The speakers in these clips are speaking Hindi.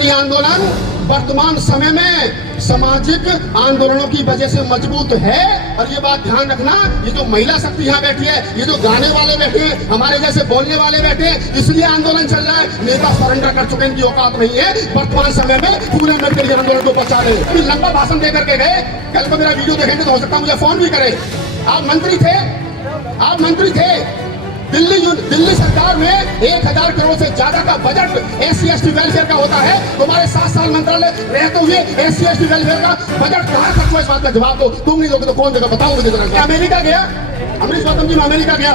ये आंदोलन वर्तमान समय में सामाजिक आंदोलनों की वजह से मजबूत है। और ये बात ध्यान रखना, ये जो महिला शक्ति यहाँ बैठी है, ये जो गाने वाले बैठे हैं, हमारे जैसे बोलने वाले बैठे हैं, इसलिए आंदोलन चल रहा है। नेता सरेंडर कर चुके, इनकी औकात नहीं है वर्तमान समय में पूरे मिलकर आंदोलन को बचा रहे। अभी लंबा भाषण देकर के गए, कल को मेरा वीडियो देखेंगे तो हो सकता है मुझे फोन भी करे। आप मंत्री थे दिल्ली सरकार में 1000 करोड़ से ज्यादा का बजट SC/ST वेलफेयर का होता है। तुम्हारे 7 साल मंत्रालय रहते हुए SC/ST वेलफेयर का बजट कहाँ खर्च हुआ, इस बात का जवाब दो। तुम नहीं दोगे तो कौन देगा, बताओ मुझे जरा। अमेरिका गया, अमरीश गौतम जी मैं अमेरिका गया,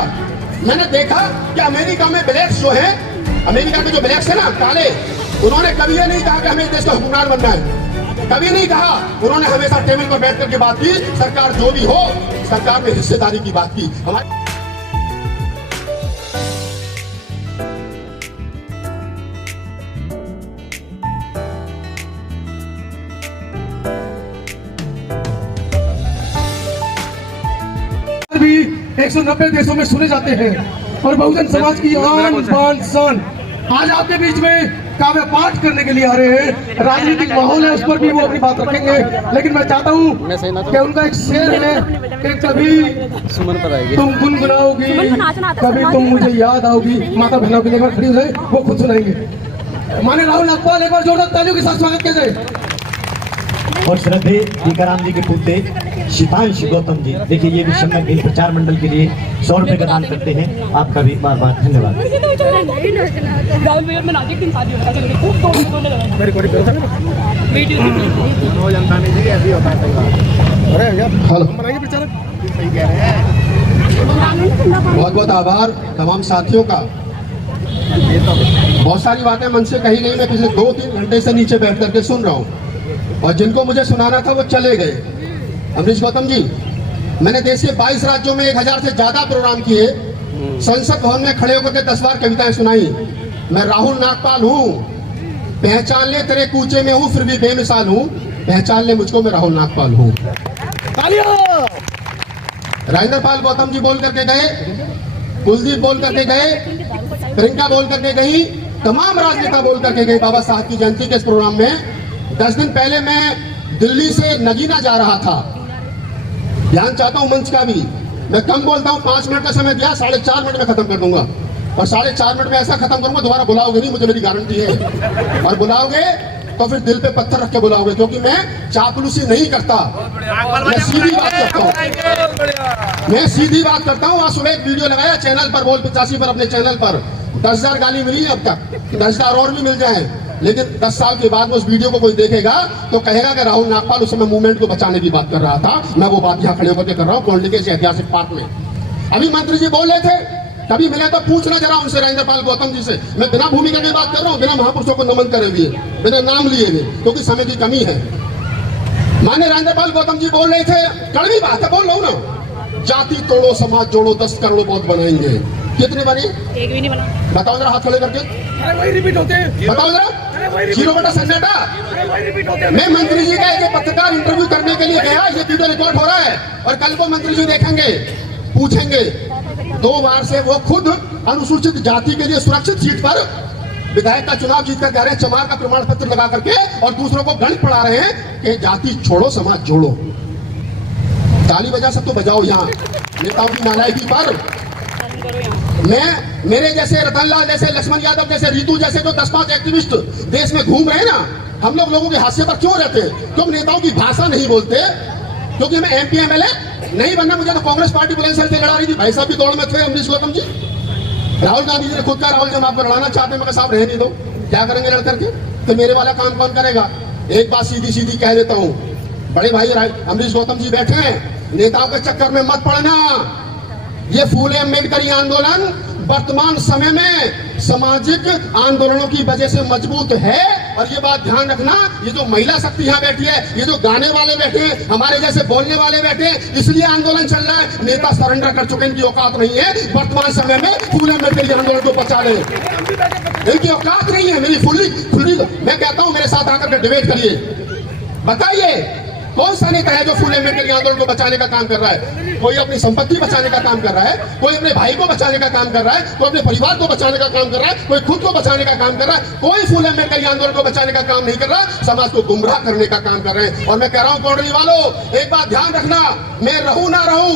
मैंने देखा कि अमेरिका में ब्लैक्स जो है, अमेरिका के जो ब्लैक्स है ना, काले, उन्होंने कभी ये नहीं कहा कि हमें देश का हुक्मरान बनना है, कभी नहीं कहा। उन्होंने हमेशा टेबल पर बैठ करके बात की, सरकार जो भी हो, सरकार में हिस्सेदारी की बात की। हमारे भी 190 देशों में सुने जाते हैं और बहुजन समाज की आन बान शान आज आपके बीच में काव्य पाठ करने के लिए आ रहे हैं। राजनीतिक माहौल है, उस पर भी वो अपनी बात रखेंगे, लेकिन मैं चाहता हूँ कि उनका एक शेर है कि कभी तुम गुनगुनाओगी, कभी तुम मुझे याद आओगी। माता बहनों के लिए एक बार खड़ी हो जाए, वो खुद सुनाएंगे। माने राहुल नागपाल एक बार जोरदार तालियों के साथ स्वागत किया जाए। और श्रद्धेय टीकाराम जी के पुत्र शितांश गौतम जी, देखिए ये भी सम्यक दिन प्रचार मंडल के लिए 100 रुपए का दान करते हैं। आपका भी बार बार धन्यवाद। बहुत बहुत आभार तमाम साथियों का। बहुत सारी बातें मन से कही गई, मैं पिछले 2-3 घंटे से नीचे बैठ करके सुन रहा हूँ, और जिनको मुझे सुनाना था वो चले गए। अमरीश गौतम जी, मैंने देश के 22 राज्यों में 1000 से ज्यादा प्रोग्राम किए, संसद भवन में खड़े होकर के 10 बार कविताएं सुनाई। मैं राहुल नागपाल हूँ, पहचान ले तेरे कूचे में हूँ, फिर भी बेमिसाल हूँ, पहचान ले मुझको, मैं राहुल नागपाल हूँ। राजेंद्र पाल गौतम जी बोल करके गए, कुलदीप बोल करके गए, प्रियंका बोल करके गई, तमाम राजनेता बोल करके गए बाबा साहब की जयंती के इस प्रोग्राम में। 10 दिन पहले मैं दिल्ली से नगीना जा रहा था, ध्यान चाहता हूं मंच का भी। मैं कम बोलता हूं, 5 मिनट का समय दिया, 4.5 मिनट में खत्म कर दूंगा, और 4.5 मिनट में ऐसा खत्म करूंगा दोबारा बुलाओगे नहीं, मुझे मेरी गारंटी है। और बुलाओगे तो फिर दिल पे पत्थर रख के बुलाओगे, क्योंकि मैं चापलूसी नहीं करता, मैं सीधी बात करता हूँ। मैं सीधी बात करता हूँ। आज सुबह एक वीडियो लगाया चैनल पर, बोल 85 पर, अपने चैनल पर 10,000 गाली मिली अब तक, 10,000 और भी मिल जाए, लेकिन 10 साल के बाद उस वीडियो को कोई देखेगा तो कहेगा कि राहुल नागपाल उस समय मूवमेंट को बचाने की बात कर रहा था। मैं वो बात यहाँ खड़े होकर के कर रहा हूँ पॉलिटिकल ऐतिहासिक पार्क में। अभी मंत्री जी बोल रहे थे, कभी मिले तो पूछना जरा उनसे, राजेंद्र पाल गौतम जी से। मैं बिना भूमिका की बात कर रहा हूँ, बिना महापुरुषों को नमन करे हुए, बिना नाम लिए हुए, क्योंकि समय की कमी है। माने राजेंद्र पाल गौतम जी बोल रहे थे, कड़वी बात है, बोल रहा हूँ ना, जाति तोड़ो समाज जोड़ो, 10 करोड़ बहुत बनाएंगे। कितने बने? एक भी नहीं बना। बताओ जरा हाथ खड़े करके, वही रिपीट होते हैं। बताओ जरा, 0 बटा सन्नाटा। मैं मंत्री जी का एक पत्रकार इंटरव्यू करने के लिए गया, ये वीडियो रिकॉर्ड हो रहा है, और कल को मंत्री जी देखेंगे, पूछेंगे। 2 बार से वो खुद अनुसूचित जाति के लिए सुरक्षित सीट पर विधायक का चुनाव जीत कर जा रहे हैं, चमार का प्रमाण पत्र लगा करके, और दूसरों को गणित पढ़ा रहे हैं कि जाति छोड़ो समाज जोड़ो। ताली बजा सब तो बजाओ यहाँ नेताओं की नालायकी पर। मैं, मेरे जैसे रतनलाल जैसे, लक्ष्मण यादव जैसे, रितु जैसे जो 10-5 एक्टिविस्ट देश में घूम रहे हैं ना, हम लोगों के हाशिए पर क्यों रहते हैं? क्यों नेताओं की भाषा नहीं बोलते? क्योंकि मैं MP MLA नहीं बनना, मुझे तो कांग्रेस पार्टी बुलंदशहर से लड़ा रही थी, भाई साहब भी दौड़ में थे, अमरीश गौतम जी। राहुल गांधी जी ने खुद कहा, राहुल जब आपको लड़ाना चाहते हैं, मैं साहब रहने दो, क्या करेंगे लड़ करके, तो मेरे वाला काम कौन करेगा? एक बात सीधी सीधी कह देता हूँ, बड़े भाई अमरीश गौतम जी बैठे हैं, नेताओं के चक्कर में मत पड़ना। ये फूले अम्बेडकरी आंदोलन वर्तमान समय में सामाजिक आंदोलनों की वजह से मजबूत है। और ये बात ध्यान रखना, ये जो महिला शक्ति यहाँ बैठी है, ये जो गाने वाले बैठे हैं, हमारे जैसे बोलने वाले बैठे हैं, इसलिए आंदोलन चल रहा है। नेता सरेंडर कर चुके, इनकी औकात नहीं है वर्तमान समय में फूले अम्बेडकरी आंदोलन को बचा ले, इनकी औकात नहीं है। मेरी फुल्ली मैं कहता हूँ, मेरे साथ आकर के डिबेट करिए, बताइए कौन सा नेता है जो फुले अम्बेडकर के आंदोलन को बचाने का काम कर रहा है? कोई अपनी संपत्ति बचाने का काम कर रहा है, कोई अपने भाई को बचाने का काम कर रहा है, कोई अपने परिवार को बचाने का काम कर रहा है, कोई खुद को बचाने का काम कर रहा है। कोई फुले अम्बेडकर के आंदोलन को बचाने का काम नहीं कर रहा, समाज को गुमराह करने का काम कर रहे हैं। और मैं कह रहा हूं कोडली वालों, एक बात ध्यान रखना, मैं रहूं ना रहूं,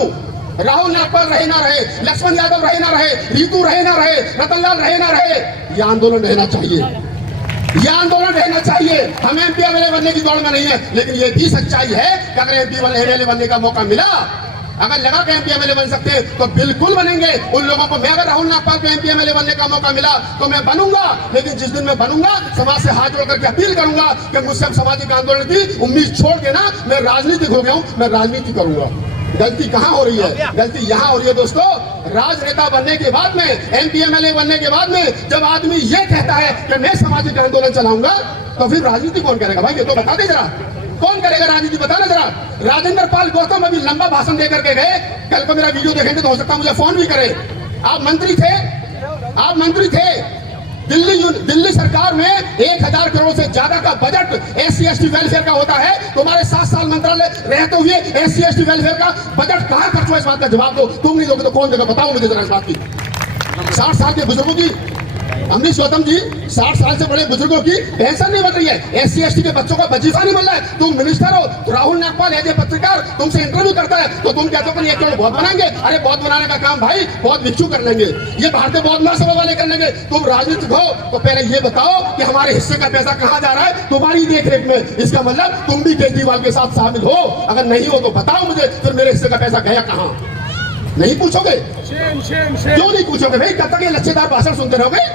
राहुल नागपाल रहे ना रहे, लक्ष्मण यादव रहे ना रहे, रितु रहे ना रहे, रतनलाल रहे ना रहे, ये आंदोलन रहना चाहिए, ये आंदोलन रहना चाहिए। हम एमपी एमएलए बनने की दौड़ में नहीं है, लेकिन ये भी सच्चाई है कि अगर एमपी एमएलए बनने का मौका मिला, अगर लगा कि एमपी एमएलए बन सकते हैं तो बिल्कुल बनेंगे। उन लोगों को, मैं अगर राहुल नागपाल को एमपी एमएलए बनने का मौका मिला तो मैं बनूंगा, लेकिन जिस दिन मैं बनूंगा समाज से हाथ जोड़ करके अपील करूंगा कि मुझसे अब सामाजिक आंदोलन की उम्मीद छोड़ देना, मैं राजनीतिक हो गया हूं, मैं राजनीति करूंगा। गलती कहां हो रही है? गलती यहां हो रही है दोस्तों, राजनेता बनने के बाद में, एमपी एमएलए बनने के बाद में जब आदमी ये कहता है कि मैं सामाजिक आंदोलन चलाऊंगा, तो फिर राजनीति कौन करेगा? भाई ये तो बता दे जरा, कौन करेगा राजनीति? बताना जरा। राजेंद्र पाल गौतम अभी लंबा भाषण देकर के गए, कल को मेरा वीडियो देखेंगे तो हो सकता है मुझे फोन भी करे। आप मंत्री थे, आप मंत्री थे, दिल्ली सरकार में 1000 करोड़ से ज्यादा का बजट एससी एसटी वेलफेयर का होता है। तुम्हारे 7 साल मंत्रालय रहते हुए एससी एसटी वेलफेयर का बजट कहां खर्च हुआ? इस बात का जवाब दो। तुम नहीं दोगे तो कौन देगा? बताओ मुझे जरा इस बात की। 60 साल के बुजुर्गों की, अमरीश गौतम जी, 60 साल से बड़े बुजुर्गों की पेंशन नहीं बन रही है, एससी एसटी के बच्चों का वजीफा नहीं मिल रहा है। तुम मिनिस्टर हो, तो राहुल नागपाल एज ए पत्रकार तुमसे इंटरव्यू करता है तो तुम कहते हो कि ये केवल बहुत बनाएंगे। अरे बहुत बनाने का काम भाई बहुत भिक्षु कर लेंगे, ये भारतीय बौद्ध महासभा वाले कर लेंगे। तुम राजनीतिक हो तो पहले ये बताओ कि हमारे हिस्से का पैसा कहां जा रहा है तुम्हारी देखरेख में। इसका मतलब तुम भी केजरीवाल के साथ शामिल हो। अगर नहीं हो तो बताओ मुझे, फिर मेरे हिस्से का पैसा गया कहां? नहीं पूछोगे? क्यों नहीं पूछोगे भाई? कब तक ये लच्छेदार भाषण सुनते रहोगे?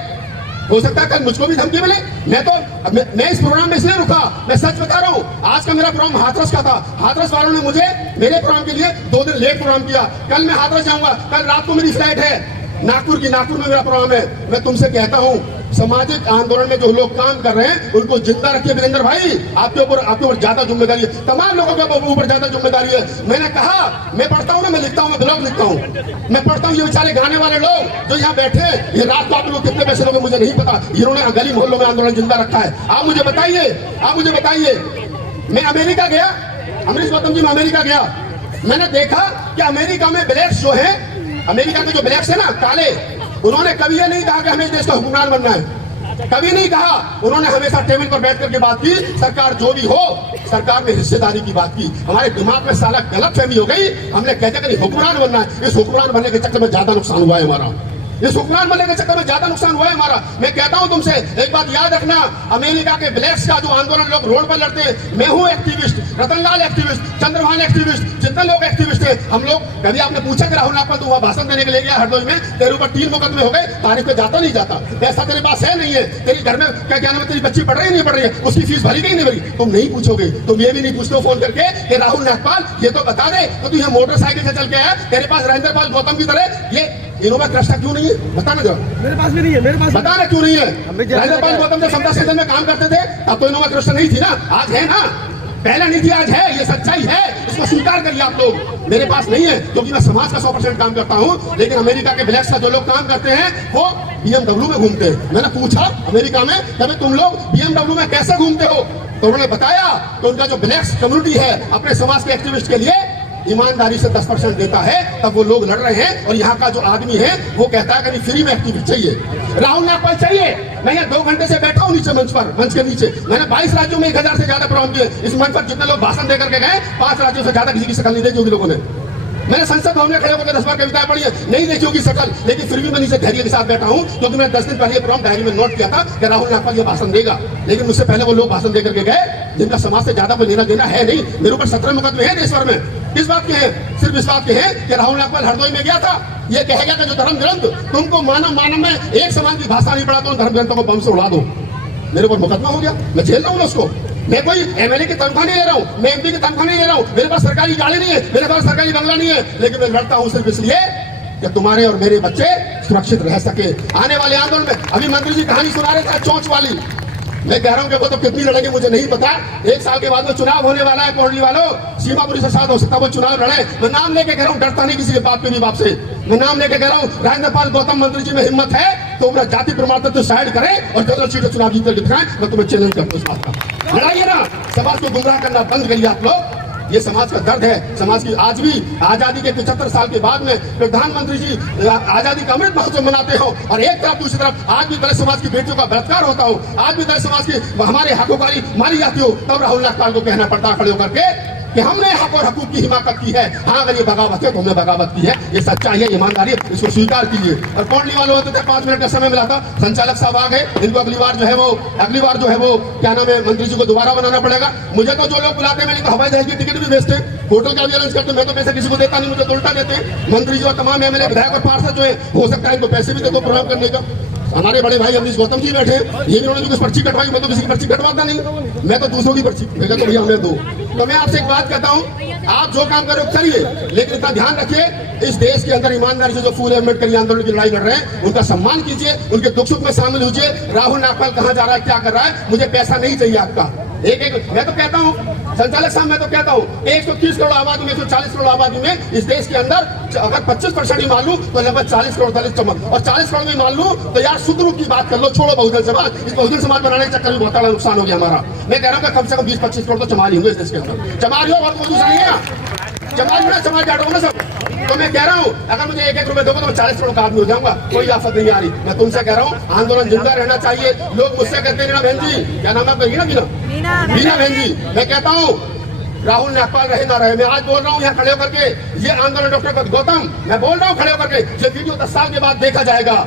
हो सकता है कल मुझको भी धमकी मिले। मैं इस प्रोग्राम में इसलिए रुका, मैं सच बता रहा हूँ। आज का मेरा प्रोग्राम हाथरस का था, हाथरस वालों ने मुझे मेरे प्रोग्राम के लिए 2 दिन लेट प्रोग्राम किया। कल मैं हाथरस जाऊंगा, कल रात को मेरी फ्लाइट है नागपुर की, नागपुर में मेरा प्रोग्राम है। मैं तुमसे कहता हूँ, सामाजिक आंदोलन में जो लोग काम कर रहे हैं उनको जिंदा रखिए। वीरेंद्र भाई, आपके ऊपर ज्यादा जिम्मेदारी है, तमाम लोगों के ऊपर ज्यादा जिम्मेदारी है। मैंने कहा, मैं पढ़ता हूँ ना, मैं लिखता हूँ, मैं ब्लॉग लिखता हूँ, मैं पढ़ता हूँ। ये बेचारे गाने वाले लोग जो यहाँ बैठे हैं, ये रात को आप लोग कितने पैसे लोगे मुझे नहीं पता, इन्होंने गली मोहल्लों में आंदोलन जिंदा रखा है। आप मुझे बताइए, आप मुझे बताइए। मैं अमेरिका गया, अमरीश गौतम जी, मैं अमेरिका गया, मैंने देखा कि अमेरिका में ब्लैक्स जो है, अमेरिका के जो ब्लैक्स है ना, काले, उन्होंने कभी ये नहीं कहा कि हमें इस देश का हुक्मरान बनना है, कभी नहीं कहा। उन्होंने हमेशा टेबल पर बैठ करके बात की, सरकार जो भी हो, सरकार में हिस्सेदारी की बात की। हमारे दिमाग में साला गलतफहमी हो गई, हमने कहते कि हुक्मरान बनना है। इस हुक्मरान बनने के चक्कर में ज्यादा नुकसान हुआ है हमारा, इस हुक्मरान बनने के चक्कर में ज्यादा नुकसान हुआ है हमारा। मैं कहता हूं तुमसे एक बात याद रखना, अमेरिका के ब्लैक्स का जो आंदोलन लोग रोड पर लड़ते हैं, मैं हूं activist, Ratanlal activist, Chandrabhan activist, जितने लोग एक्टिविस्ट हैं हम लोग। कभी आपने पूछा कि राहुल नागपाल तू वहां भाषण देने के लिए गया हरदोई में, तेरे ऊपर 3 मुकदमे हो गए, तारीफ पे जाता नहीं जाता, पैसा तेरे पास है नहीं है, तेरी घर में क्या नाम है, तेरी बच्ची पढ़ रही नहीं पढ़ रही है, उसकी फीस भरी गई नहीं भरी, तुम नहीं पूछोगे। तुम ये भी नहीं पूछते फोन करके कि राहुल नागपाल ये तो बता दे, तो तू ये मोटरसाइकिल से चल के आया, तेरे पास राजेंद्र पाल गौतम की तरह ये इनोवा क्रिस्टा क्यों नहीं है? बताना जरा। मेरे पास भी नहीं है, मेरे पास बताना क्यों नहीं है? राजेंद्र पाल गौतम जब समता सदन में काम करते थे तब तो इनोवा क्रिस्टा नहीं थी ना, आज है ना, पहले नहीं थी आज है, ये सच्चाई है, इसको स्वीकार करिए आप लोग। मेरे पास नहीं है क्योंकि मैं समाज का 100% काम करता हूँ, लेकिन अमेरिका के ब्लैक्स का जो लोग काम करते हैं वो BMW में घूमते हैं। मैंने पूछा अमेरिका में कि तुम लोग BMW में कैसे घूमते हो, तो उन्होंने बताया कि उनका जो ब्लैक्स कम्युनिटी है अपने समाज के एक्टिविस्ट के लिए ईमानदारी से 10% देता है, तब वो लोग लड़ रहे हैं। और यहाँ का जो आदमी है वो कहता है कि फ्री में एक्टिविस्ट चाहिए, राहुल नागपाल चाहिए। मैं यहाँ 2 घंटे से बैठा हूँ नीचे मंच पर, मंच के नीचे। मैंने 22 राज्यों में 1000 से ज्यादा प्रोग्राम किए। इस मंच पर जितने लोग भाषण देकर के गए, 5 राज्यों से ज्यादा किसी की शक्ल नहीं देखी होगी लोगों ने। मैंने संसद भवन में खड़े होकर 10 बार कविताएं पढ़ी है, नहीं देखी होगी शक्ल, लेकिन फिर भी मैं नीचे धैर्य के साथ बैठा हूँ, क्योंकि मैंने 10 दिन पहले प्रोग्राम डायरी में नोट किया था कि राहुल नागपाल ये भाषण देगा। लेकिन मुझसे पहले वो लोग भाषण देकर के गए जिनका समाज से ज्यादा कोई लेना देना है नहीं। मेरे ऊपर 17 मुकदमे हैं देश भर में। किस बात के हैं? सिर्फ इस बात के हैं कि राहुल नागपाल हरदोई में गया था, ये कहेगा कि जो धर्म ग्रंथ तुमको मानव में एक समान की भाषा नहीं पढ़ा तो उन धर्म ग्रंथों को बम से उड़ा दो। मेरे ऊपर मुकदमा हो गया, मैं झेल रहा हूँ उसको। मैं कोई एमएलए की तनख्वाह नहीं ले रहा हूँ, मैं एमपी की तनख्वाह नहीं ले रहा हूँ, मेरे पास सरकारी गाड़ी नहीं है, मेरे पास सरकारी बंगला नहीं है, लेकिन मैं लड़ता हूँ सिर्फ इसलिए कि तुम्हारे और मेरे बच्चे सुरक्षित रह सके आने वाले आंदोलन में। अभी मंत्री जी कहानी सुना रहे थे चोंच वाली, मैं कह रहा हूं कि वो तो कितनी लड़ेगी मुझे नहीं पता। 1 साल के बाद में चुनाव होने वाला है कोडली वालों, सीमापुरी से साथ हो सकता है वो चुनाव लड़े। मैं नाम लेके कह रहा हूं, डरता नहीं किसी के बाप पे भी बाप से। मैं नाम लेके कह रहा हूं, राजेंद्र पाल गौतम मंत्री जी में हिम्मत है तो अपना जाति प्रमाण पत्र साइड करें और जनरल सीट चुनाव जीत कर दिखाएं। मैं तुम्हें चैलेंज करता हूं इस बात का। लड़ाइए ना, समाज को गुमराह करना बंद करिए आप लोग। ये समाज का दर्द है। समाज की आज भी आजादी के 75 साल के बाद में प्रधानमंत्री जी आजादी का अमृत महोत्सव मनाते हो और एक तरफ दूसरी तरफ आज भी दलित समाज की बेटियों का बलात्कार होता हो, आज भी दलित समाज की हमारे हकों मारी जाती हो, तब राहुल नागपाल को कहना पड़ता खड़े होकर के कि हमने हक और हकूक की हिमाकत की है। हाँ, अगर ये बगावत है तो हमने बगावत की है, ये सच्चाई है, ईमानदारी है, इसको स्वीकार कीजिए। और कोंडली वालों होते थे 5 मिनट का समय मिला था, संचालक साहब आ गए, इनको अगली बार जो है वो क्या नाम है मंत्री जी को दोबारा बनाना पड़ेगा। मुझे तो जो लोग बुलाते हैं, तो हवाई जहाज की टिकट भी भेजते, होटल का भी अरेंज करते, मैं तो पैसे किसी को देता नहीं, मुझे तो उल्टा देते। मंत्री जी और तमाम एमएलए विधायक और पार्षद जो है, हो सकता है इनको पैसे भी दे दो प्रोग्राम करने का। हमारे बड़े भाई अमरीश गौतम जी बैठे, ये भी उन्होंने कुछ पर्ची कटवाई, मैं तो किसी की पर्ची कटवाता नहीं, मैं तो दूसरों की पर्ची भेजा तो भैया हमें दो। तो मैं आपसे एक बात कहता हूँ, आप जो काम करो करिए, लेकिन इतना ध्यान रखिए, इस देश के अंदर ईमानदारी से जो फूले अम्बेडकर आंदोलन की लड़ाई लड़ रहे हैं, उनका सम्मान कीजिए, उनके दुख सुख में शामिल होइए। राहुल नागपाल कहाँ जा रहा है, क्या कर रहा है, मुझे पैसा नहीं चाहिए आपका। मैं तो कहता हूँ संचालक साहब, मैं तो कहता हूँ 130 करोड़ आबादी में, 140 करोड़ आबादी में इस देश के अंदर अगर 25% ही मान लूं तो लगभग 40 करोड़ दलित चमक, और 40 करोड़ में मान लूं तो यार शुद्ध रूप की बात कर लो, छोड़ो बहुजन समाज। इस बहुजन समाज बनाने के चक्कर में बहुत बड़ा नुकसान हो गया हमारा। मैं कह रहा हूँ कम से कम 20-25 करोड़ तो चमारी होंगे इस देश के अंदर, चमारी हो और कोई दूसरा नहीं है ना, चमारी ना समाज जाटो ना सब। तो मैं कह रहा हूँ अगर मुझे 1-1 रुपए दोगे तो मैं 40 करोड़ का आदमी हो जाऊंगा, कोई आफत नहीं आ रही। मैं तुमसे कह रहा हूँ आंदोलन जिंदा रहना चाहिए। लोग मुझसे कहते हैं बहन जी, क्या नाम है आपका, बीना बहन जी, मैं कहता हूँ राहुल नागपाल रहे ना रहे, मैं आज बोल रहा हूँ यहाँ खड़े होकर के, ये आंदोलन डॉक्टर गौतम, मैं बोल रहा हूँ खड़े होकर के, ये वीडियो 10 साल के बाद देखा जाएगा,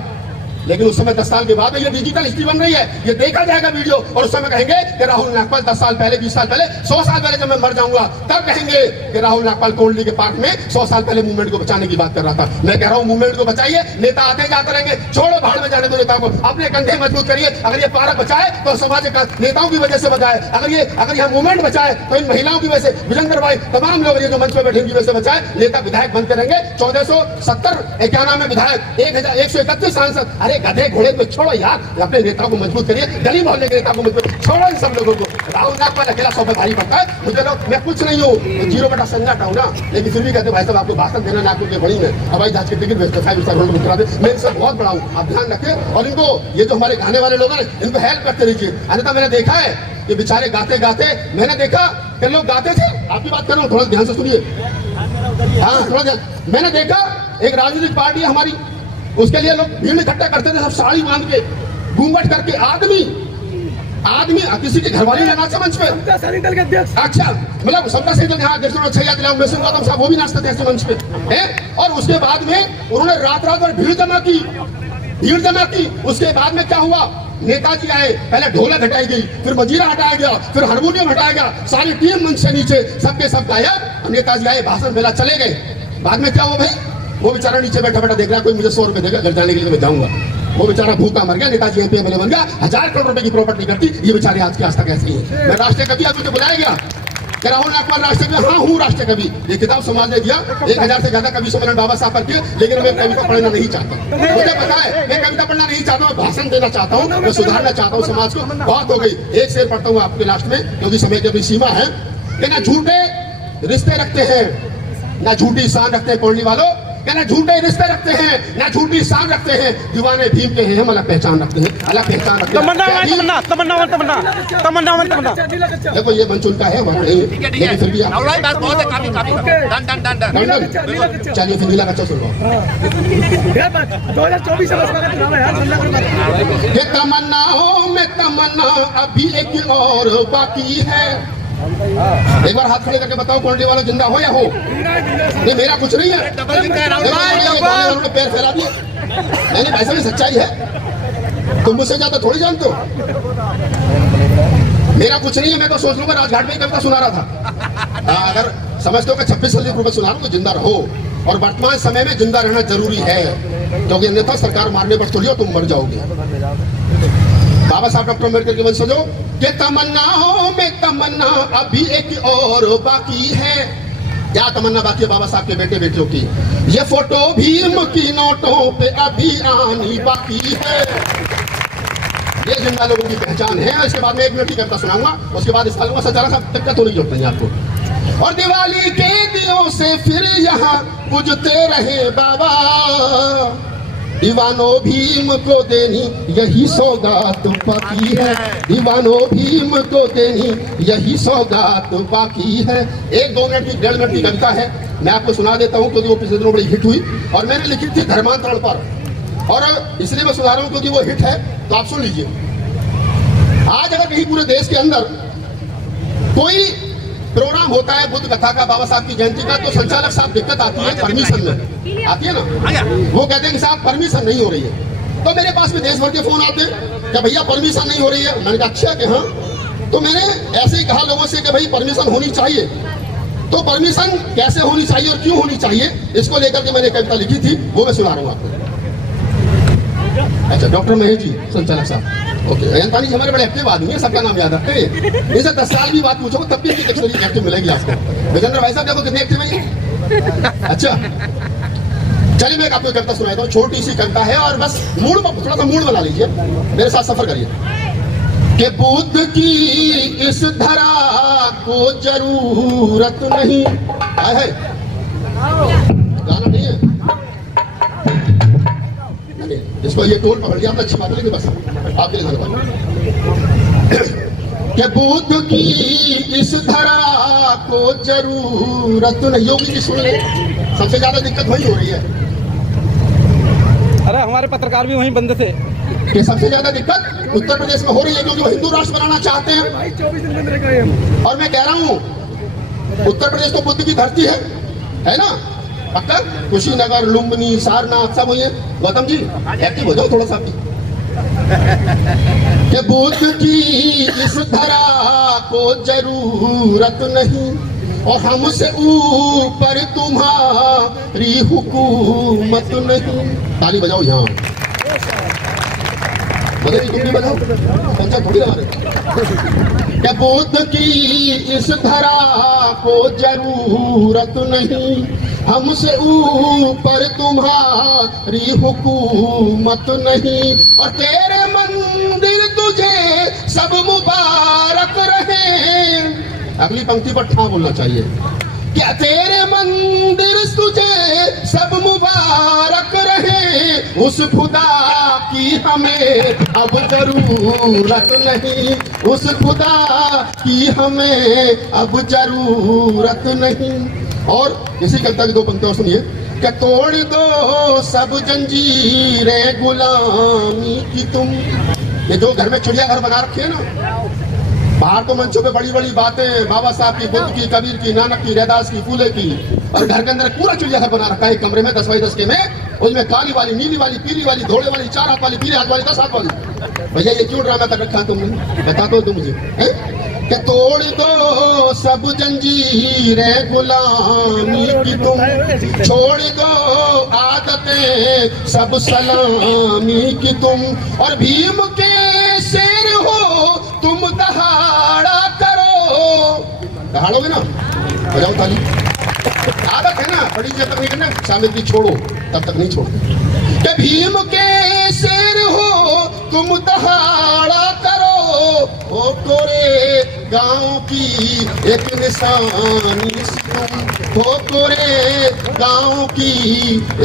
लेकिन उस समय 10 साल के बाद ये डिजिटल हिस्ट्री बन रही है, ये देखा जाएगा वीडियो, और उस समय कहेंगे कि राहुल नागपाल 10 साल पहले, 20 साल पहले, 100 साल पहले जब मैं मर जाऊंगा तब कहेंगे कि राहुल नागपाल कोंडली के पार्क में 100 साल पहले मूवमेंट को बचाने की बात कर रहा था। मैं कह रहा हूँ मूवमेंट को बचाइए, नेता आते जाते रहेंगे, छोड़ो भाड़ में जाने दो नेताओं को, अपने कंधे मजबूत करिए। अगर ये पार्क बचाए तो समाज के नेताओं की वजह से बचाए, अगर यह मूवमेंट बचाए तो इन महिलाओं की वजह से, विजेंद्र भाई, तमाम लोग ये जो मंच पर बैठे इनकी वजह से बचाए। नेता विधायक बनते रहेंगे, 1470 क्या नाम है विधायक, 1131 सांसद, अरे गधे घोड़े छोड़ो यार, अपने नेताओं को मजबूत करिए, गली मोहल्ले के नेताओं को मजबूत छोड़ो, इन सब लोगों को। राहुल नागपाल अकेला 100 पे भारी पड़ता है, मुझे लोग, मैं कुछ नहीं हूँ, 0/संगत हूँ ना, लेकिन फिर भी कहते भाई साहब आपको भाषण देना नागपुर के बड़ी में हवाई जहाज की टिकट भेजते 5 स्टार होटल करा दे, मैं इनसे बहुत बड़ा हूँ, आप ध्यान रखें। और इनको ये जो हमारे गाने वाले लोग हैं इनको हेल्प करते रहिए। अन्यथा मैंने देखा है कि बेचारे गाते गाते, मैंने देखा कि लोग गाते थे, आपकी बात कर रहा हूँ, थोड़ा ध्यान से सुनिए, हाँ थोड़ा ध्यान। मैंने देखा एक राजनीतिक पार्टी है हमारी, उसके लिए लोग भीड़ इकट्ठा करते थे, सब साड़ी बांध के, घूंघट करके, आदमी किसी के घरवाली ने नाचा मंच पे, अच्छा मतलब समता सैनिक हाँ अध्यक्ष अच्छा याद दिलाऊं, मैं गौतम साहब वो भी नाचते थे ऐसे मंच पे है। और उसके बाद में उन्होंने रात भर भीड़ जमा की। उसके बाद में क्या हुआ, नेताजी आए, पहले ढोलक हटाई गई, फिर मजीरा हटाया गया, फिर हारमोनियम हटाया गया, सारी टीम मंच से नीचे, सबके सब गायब। नेताजी आए, भाषण पहला चले गए। बाद में क्या हुआ भाई, वो बेचारा नीचे बैठा देख रहा, कोई मुझे 100 रुपए देगा घर जाने के लिए, मैं जाऊंगा। वो बेचारा भूखा मर गया, नेताजी एमपी एमएलए बन गया, 1000 करोड़ रुपए की प्रॉपर्टी करती, ये बेचारे आज की आज तक ऐसे ही है। मैं राष्ट्रीय कवि, आज मुझे बुलाया गया कि राहुल नागपाल राष्ट्रीय कवि, हाँ हूँ राष्ट्रीय कवि, ये किताब समाज ने दिया, 1000 से ज्यादा कवि सम्मेलन बाबा साहब करके, लेकिन मैं कविता पढ़ना नहीं चाहता, मुझे पता है मैं कविता पढ़ना नहीं चाहता, मैं भाषण देना चाहता हूँ, मैं सुधारना चाहता हूँ समाज को। बहुत हो गई, एक शेर पढ़ता हूँ आपके लास्ट में, क्योंकि समय की अपनी सीमा है, कि ना झूठे रिश्ते रखते हैं, ना झूठी शान रखते हैं कोंडली वालों, ना झूठे रिश्ते रखते हैं, ना झूठी शान रखते हैं, दीवाने भीम के हैं हम, अलग पहचान रखते हैं, अलग पहचान रखते हैं। तमन्ना देखो ये मंच उनका है, हमारा नहीं, लेकिन फिर भी चलिए फिर नीला कच्चा सुन लो। 2024 तमन्नाओं में तमन्ना अभी एक और बाकी है। एक बार हाथ खड़े करके बताओ कोंडली वालों जिंदा हो या हो? नहीं मेरा कुछ नहीं है, पैर फैला दिए, नहीं ऐसा भी सच्चाई है, तुम मुझसे ज्यादा थोड़ी जानते हो। मेरा कुछ नहीं है, मैं तो सोच लूंगा राजघाट में कविता सुना रहा था। अगर समझते हो कि 26 रुपए सुना रहा हूँ तो जिंदा रहो, और वर्तमान समय में जिंदा रहना जरूरी है, क्योंकि अन्यथा सरकार मारने पर थोड़ी हो तुम मर जाओगे। बाबा साहब डॉक्टर अम्बेडकर के वंशजों के तमन्नाओं में तमन्ना अभी एक और बाकी है। क्या तमन्ना बाकी है बाबा साहब के बेटे बेटियों की? ये फोटो भीम की नोटों पे अभी आनी बाकी है। ये जिंदा लोगों की पहचान है। इसके बाद में 1 मिनट की कविता सुनाऊंगा, उसके बाद इस साल सजारा साहब तक तो नहीं जोड़ते हैं आपको। और दिवाली के दियों से फिर यहाँ पूजते रहे बाबा, दीवानो भीम को देनी यही सौगात बाकी है, दीवानो भीम को देनी यही सौगात बाकी है। 1-2 मिनट की 1.5 मिनट की कविता है, मैं आपको सुना देता हूँ क्योंकि वो पिछले दिनों बड़ी हिट हुई और मैंने लिखी थी धर्मांतरण पर, और इसलिए मैं सुना रहा हूँ क्योंकि वो हिट है, तो आप सुन लीजिए। आज अगर कहीं पूरे देश के अंदर कोई प्रोग्राम होता है बुद्ध कथा का, बाबा साहब की जयंती का, तो संचालक साहब दिक्कत आती है परमिशन में, आती है ना, वो कहते हैं कि साहब परमिशन नहीं हो रही है। तो मेरे पास भी देश भर के फोन आते हैं कि भैया परमिशन नहीं हो रही है। मैंने कहा अच्छा कि हाँ, तो मैंने ऐसे ही कहा लोगों से कि भाई परमिशन होनी चाहिए। तो परमिशन कैसे होनी चाहिए और क्यों होनी चाहिए, इसको लेकर के मैंने कविता लिखी थी, वो मैं सुना रहा हूँ आपको। अच्छा, डॉक्टर महेश जी संचालक साहब, ओके। अयंतानी जी हमारे बड़े एक्टिव आदमी है, सबका नाम याद रखते हैं। इनसे 10 साल की बात पूछो तब भी एक्टिव मिलेगी आपको। विजेंद्र भाई साहब देखो कितने एक्टिव है। अच्छा चलिए मैं आपको कविता सुनाता हूँ, छोटी सी कविता है और बस मूड थोड़ा सा मूड बना लीजिए, मेरे साथ सफर करिए। कि बुद्ध की इस धरा को जरूरत नहीं है, गाना नहीं है, इसको ये टोल पकड़ लिया तो अच्छी बात है, लेकिन बस आपके लिए धन्यवाद। कि बुद्ध की इस धरा को जरूरत नहीं, योगी जी सुन ले, सबसे ज्यादा दिक्कत वही हो रही है। अरे हमारे पत्रकार भी वहीं बंद थे कि सबसे ज्यादा दिक्कत उत्तर प्रदेश में हो रही है क्योंकि वो हिंदू राष्ट्र बनाना चाहते हैं। 24 दिन बंद रह गए हम। और मैं कह रहा हूँ उत्तर प्रदेश तो बुद्ध की धरती है ना, पक्का कुशीनगर, लुम्बिनी, सारनाथ सब हुई है। गौतम जी एक्टिव हो जाओ थोड़ा सा। कि बुद्ध की इस धरा को जरूरत नहीं और हमसे ऊपर तुम्हारी हुकूमत नहीं। ताली बजाओ यहाँ, बजाओ तुम भी बजाओ, पंचा थोड़ी लगा रहे। कि बुद्ध की इस धरा को जरूरत नहीं, हमसे ऊपर तुम्हारी हुकूमत नहीं, और तेरे मंदिर तुझे सब मुबारक रहे। अगली पंक्ति पर ठा बोलना चाहिए। क्या तेरे मंदिर तुझे सब मुबारक रहे, उस खुदा की हमें अब जरूरत नहीं, उस खुदा की हमें अब जरूरत नहीं। और इसी कविता की 2 पंक्तियां सुनिए। कि तोड़ दो सब जंजीरें गुलामी की तुम। ये जो घर में चिड़ियाघर बना रखे है ना, बाहर तो मंचों पे बड़ी बड़ी बातें बाबा साहब की, बुद्ध की, कबीर की, नानक की, रैदास की, फूले की, और घर के अंदर पूरा चिड़ियाघर बना रखा है एक कमरे में 10 बाई 10 के में। उसमें काली वाली, नीली वाली, पीली वाली, धोले वाली, 4 हाथ वाली, पीले हाथ वाली, 10 हाथ वाली। भैया ये क्यों ड्रामा कर रखा है तुमने, बता दो तुम मुझे। कि तोड़ दो सब जंजीरें गुलामी की तुम, छोड़ दो आदतें सब सलामी की तुम, और भीम के शेर हो तुम दहाड़ा करो। दहाड़ोगे ना, बजाओ ताली। आदत है ना, बड़ी जब तक नहीं करना शामिल की छोड़ो तब तक नहीं छोड़ो। कि भीम के शेर हो तुम दहाड़ा करो, ओ कोरे गांव की एक निशानी तुम, हो कोरे गांव की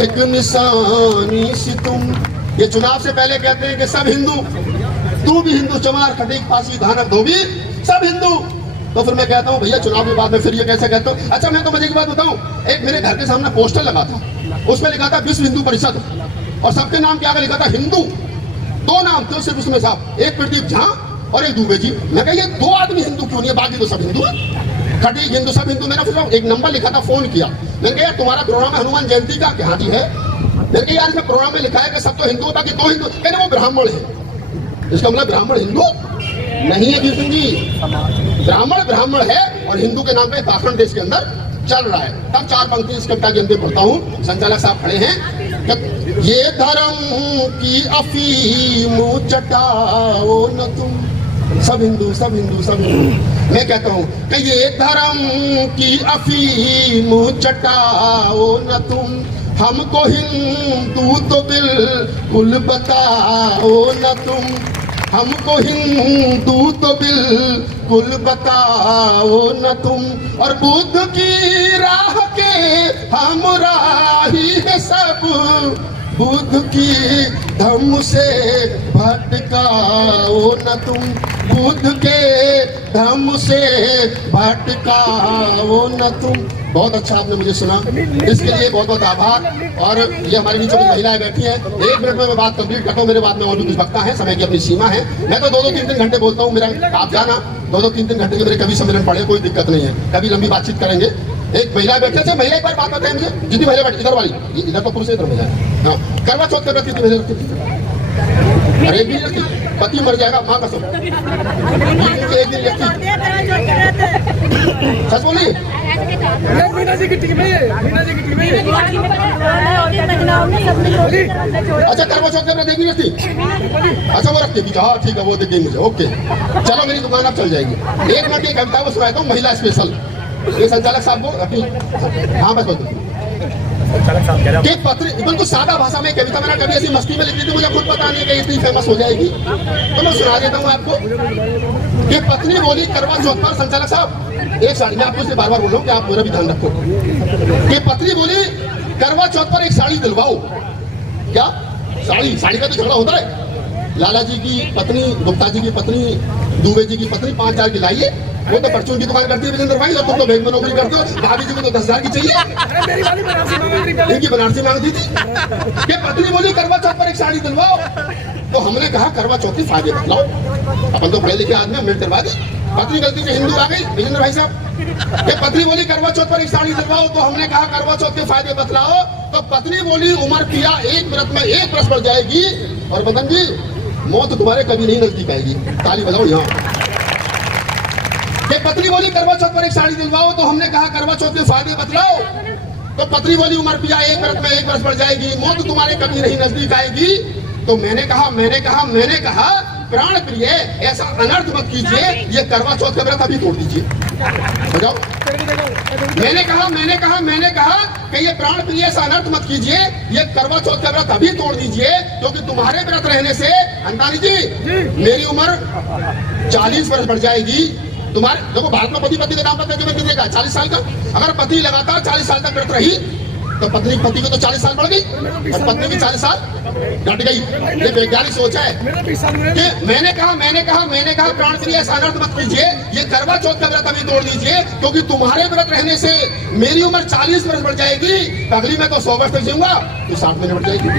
एक निशानी सी तुम। ये चुनाव से पहले कहते हैं कि सब हिंदू, तू भी हिंदू, चमार, खटीक, पासी, धानक, धोबी, सब हिंदू। तो फिर मैं कहता हूँ भैया चुनाव के बाद में फिर ये कैसे कहता हूँ। अच्छा मैं तो मजे की बात बताऊँ, एक मेरे घर के सामने पोस्टर लगा था, उसमें लिखा था विश्व हिंदू परिषद, और सबके नाम क्या लिखा था हिंदू। 2 नाम थे सिर्फ उसमें साहब, एक प्रदीप झा और एक दुबे जी। मैं कहा ये 2 आदमी हिंदू क्यों नहीं है, बाकी तो सब हिंदू है, खटीक हिंदू, सब हिंदू। मैंने फिर एक नंबर लिखा था, फोन किया, मैंने कहा यार तुम्हारा प्रोग्राम है हनुमान जयंती का, क्या जी है। मैंने कहा यार इसमें प्रोग्राम में लिखा है कि सब तो हिंदू, बाकी 2 हिंदू। कहने वो ब्राह्मण है, इसका मतलब ब्राह्मण हिंदू नहीं है। कृष्ण जी ब्राह्मण है और हिंदू के नाम पे पाखंड देश के अंदर चल रहा है। तब 4 पंक्ति इस कविता के अंदर पढ़ता हूँ। संचालक साहब खड़े हैं। ये धर्म की अफीम चटाओ न तुम, सब हिंदू, सब हिंदू, सब हिंदू। मैं कहता हूँ कि ये धर्म की अफीम चटाओ न तुम, हमको हिंदू तो बिल्कुल बताओ न तुम, हमको हिंदू तो बिल्कुल बताओ न तुम, और बुद्ध की राह के हम राही है सब, बुद्ध की धम्म से भटकाओ न तुम, बुद्ध के धम्म से भटकाओ न तुम। बहुत अच्छा आपने मुझे सुना, इसके लिए बहुत बहुत आभार। और ये हमारे बीच में महिलाएं बैठी हैं, 1 मिनट में मैं बात कंप्लीट करता हूँ, मेरे बाद में और भी कुछ वक्ता है, समय की अपनी सीमा है। मैं तो 2-2, 3-3 घंटे बोलता हूँ, मेरा आप जाना 2-2, 3-3 घंटे के मेरे कभी सम्मेलन पड़े, कोई दिक्कत नहीं है, कभी लंबी बातचीत करेंगे। एक महिला बैठे थे, महिला एक बार बात बताए मुझे, जितनी महिला बैठी इधर वाली, इधर तो पुरुष इधर महिला है। हाँ, करवा चौथ कर रखी थी महिला रखी थी, अरे एक दिन रखी, पति मर जाएगा माँ कसम, एक दिन रखी, सच बोली। मीना जी की टीम है, मीना जी की टीम है। अच्छा करवा चौथ में देखी रखती, अच्छा वो रखती थी, हाँ ठीक है वो देख गई मुझे, ओके चलो मेरी दुकान अब चल जाएगी। एक मिनट की कविता वो सुनाता हूँ, महिला स्पेशल, ये संचालक साहब को, हाँ बस कि पत्री बिल्कुल सादा भाषा में कविता मैंने कभी ऐसी मस्ती में लिखी थी, मुझे खुद पता नहीं कि इतनी फेमस हो जाएगी, तो मैं सुना देता हूँ आपको। कि पत्नी बोली करवा चौथ पर, संचालक साहब एक साड़ी, मैं आपको इसलिए बार-बार बोल रहा हूँ कि आप मेरा भी ध्यान रखो। कि पत्नी बोली करवा चौथ पर एक साड़ी दिलवाओ। क्या साड़ी का तो झगड़ा होता है। लाला जी की पत्नी, गुप्ता जी की पत्नी, दुबे जी की पत्नी 5,000 की लाइए, वो तो परचून की दुकान करती है विजेंद्र भाई, और तुम तो बैंक में नौकरी करते हो, भाभी जी को तो 10,000 की चाहिए, इनकी बनारसी मांगती थी। कि पत्नी बोली करवा चौथ पर एक साड़ी दिलवाओ, तो हमने कहा करवा चौथ के फायदे बतलाओ। अपन तो पढ़े लिखे आदमी, हमने करवा दी, पत्नी गलती से हिंदू आ गई विजेंद्र भाई साहब। कि पत्नी बोली करवा चौथ पर एक साड़ी दिलवाओ, तो हमने कहा करवा चौथ के फायदे बतलाओ। तो पत्नी बोली उमर पिया 1 व्रत में 1 वर्ष बढ़ जाएगी, और बदन जी मौत तुम्हारे कभी नहीं नजदीक आएगी। ताली बजाओ यहाँ। कि पत्नी बोली करवा चौथ पर एक साड़ी दिलवाओ, तो हमने कहा करवा चौथ के फायदे बतलाओ। तो पत्नी बोली उमर पिया 1 व्रत में 1 वर्ष बढ़ जाएगी, मौत तुम्हारे कभी नहीं नजदीक आएगी। तो मैंने कहा प्राण प्रिय ऐसा अनर्थ मत कीजिए, ये करवा चौथ का व्रत अभी तोड़ दीजिए। बजाओ। मैंने कहा कि ये प्राण प्रिय ऐसा अनर्थ मत कीजिए, ये करवा चौथ का व्रत अभी तोड़ दीजिए, क्योंकि तुम्हारे व्रत रहने से अंतानी जी मेरी उम्र 40 वर्ष बढ़ जाएगी। तुम्हारे देखो भारत में पति का दाम पता है कितने का, 40 साल का। अगर पति लगातार 40 साल तक व्रत रही तो पति को तो 40 साल बढ़ गई, और पत्नी की 40 साल घट गई। ये वैज्ञानिक सोच है। कि मैंने कहा प्राण प्रिय ऐसा अनर्थ मत कीजिए, ये करवा चौथ का व्रत अभी तोड़ दीजिए, क्योंकि तुम्हारे व्रत रहने से मेरी उम्र 40 वर्ष बढ़ जाएगी। अगली में तो 100 वर्ष तक जीऊंगा, तो 60 में निपट जाएगी।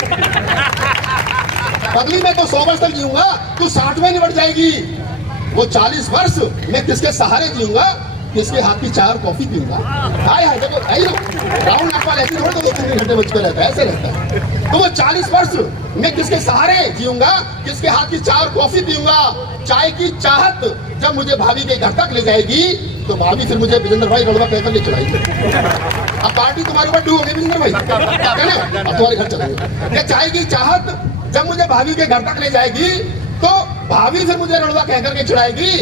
अगली में तो 100 वर्ष तक जीऊंगा, तो 60 में निपट जाएगी। वो 40 वर्ष मैं किसके सहारे जीऊंगा, किसके हाथ की चाय और कॉफी पीऊंगा। हाय हाय देखो राउंड नाक वाले ऐसे थोड़े तो 2-3 घंटे बचकर रहता है, ऐसे रहता है। तो वो 40 वर्ष मैं किसके सहारे जीऊंगा, किसके हाथ की चाय और कॉफी पीऊंगा। चाय की चाहत जब मुझे भाभी के घर तक ले जाएगी, तो भाभी फिर मुझे विजेंद्र भाई रड़वा कहकर ले चलाएगी। अब पार्टी तुम्हारे ऊपर डू हो गई विजेंद्र भाई, है ना, अब तुम्हारे घर चलेंगे। चाय की चाहत जब मुझे भाभी के घर तक ले जाएगी, तो भाभी फिर मुझे रड़वा कहकर के चढ़ाएगी।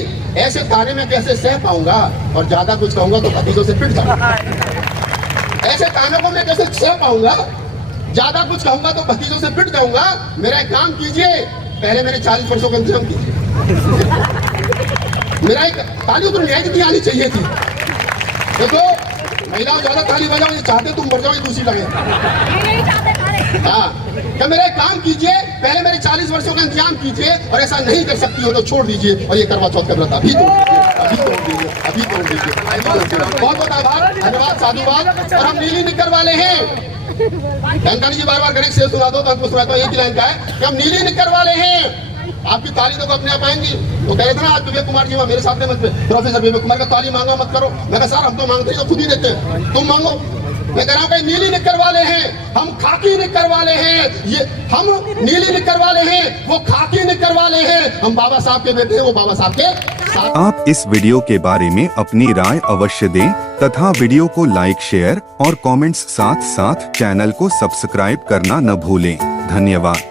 ऐसे ताने में कैसे सह पाऊंगा, और ज्यादा कुछ कहूंगा तो भतीजों से पिट जाऊंगा। ऐसे ताने को मैं कैसे सह पाऊंगा, ज्यादा कुछ कहूंगा तो भतीजों से पिट जाऊंगा। मेरा एक काम कीजिए, पहले मेरे 40 वर्षों का इंतजाम कीजिए। मेरा एक ताली तो न्याय कितनी आनी चाहिए थी। देखो महिलाओं ज्यादा ताली बजाओ, ये चाहते तुम मर जाओ, ये दूसरी लगे। हाँ, क्या मेरा एक काम कीजिए, पहले मेरे 40 वर्षों का इंतजाम कीजिए, और ऐसा नहीं कर सकती हो तो छोड़ दीजिए, और ये करवा चौथ का व्रत अभी तोड़ दीजिए। बहुत बहुत आभार, धन्यवाद, साधुवाद। और हम नीली निक्कर वाले हैं। अंकल जी बार गणेश से सुना दो, तो हमको सुनाता हूँ, एक लाइन का है कि हम नीली निक्कर वाले हैं। आपकी ताली तो अपने आप आएंगी। तो कह रहे थे ना आज विवेक कुमार जी वहाँ मेरे साथ मत, प्रोफेसर विवेक कुमार का ताली मांगो मत करो। मैं कहा सर हम तो मांगते हैं तो खुद ही देते हैं, तुम मांगो। मैं कह रहा हूँ नीली निक्कर वाले हैं, हम खाकी निक्कर वाले हैं। ये हम नीली निक्कर वाले हैं, वो खाकी निक्कर वाले हैं। हम बाबा साहब के बेटे हैं, वो बाबा साहब के साथ। आप इस वीडियो के बारे में अपनी राय अवश्य दें तथा वीडियो को लाइक, शेयर और कमेंट्स साथ चैनल को सब्सक्राइब करना न भूलें। धन्यवाद।